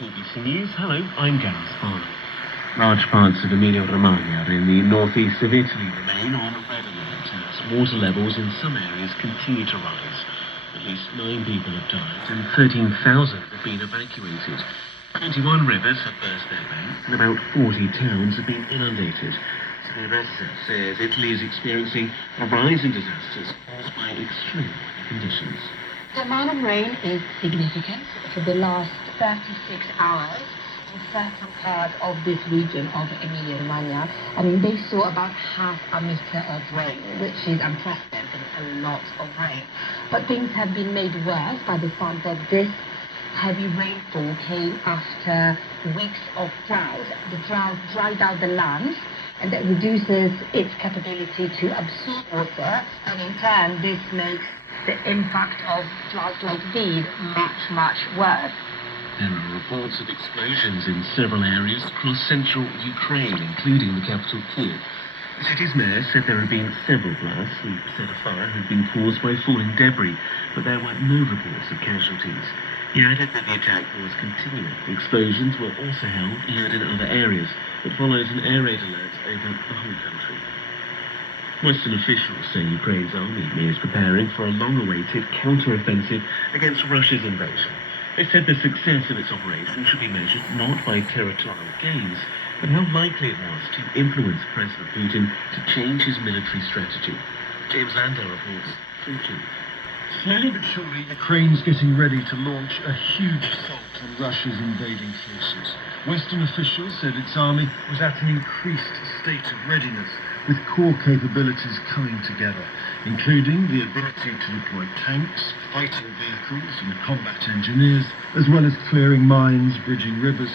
BBC News. Hello, I'm Gary Sparrow. Large parts of Emilia-Romagna in the northeast of Italy remain on red alert as water levels in some areas continue to rise. At least 9 people have died and 13,000 have been evacuated. 21 rivers have burst their banks and about 40 towns have been inundated. Teresa says Italy is experiencing a rise in disasters caused by extreme conditions. The amount of rain is significant. For the last 36 hours, in certain parts of this region of Emilia-Romagna, they saw about half a meter of rain, which is unprecedented, a lot of rain. But things have been made worse by the fact that this heavy rainfall came after weeks of drought. The drought dried out the land, and that reduces its capability to absorb water, and in turn this makes the impact of drought like these much worse. There are reports of explosions in several areas across central Ukraine, including the capital Kyiv. The city's mayor said there had been several blasts and said a fire had been caused by falling debris, but there were no reports of casualties. He added that the attack was continuing. Explosions were also heard in other areas, but followed an air raid alert over the whole country. Western officials say Ukraine's army is preparing for a long-awaited counter-offensive against Russia's invasion. They said the success of its operation should be measured not by territorial gains, but how likely it was to influence President Putin to change his military strategy. James Landau reports from Kyiv. Slowly but surely, Ukraine's getting ready to launch a huge assault on Russia's invading forces. Western officials said its army was at an increased state of readiness, with core capabilities coming together, including the ability to deploy tanks, fighting vehicles and combat engineers, as well as clearing mines, bridging rivers